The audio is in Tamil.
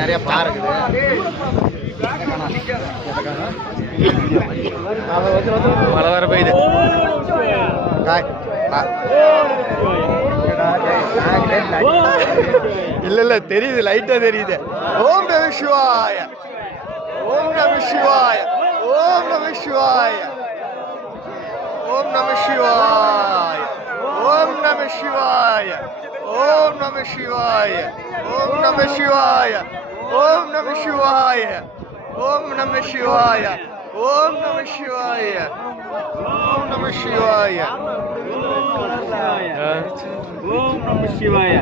நிறைய பாருக்குது. மழை வர பெய்யுது. இல்ல தெரியுது, லைட்டா தெரியுது. ஓம் நம சிவாய, ஓம் நம சிவாய, ஓம் நம சிவாய, ஓம் நம சிவாய, ஓம் நம சிவாய, ஓம் நம சிவாய, ஓம் நம சிவாய, ஓம் நம சிவாய, ஓம் நம சிவாய, ஓம் நம சிவாய, ஓம் நம சிவாய, ஓம் நம சிவாய.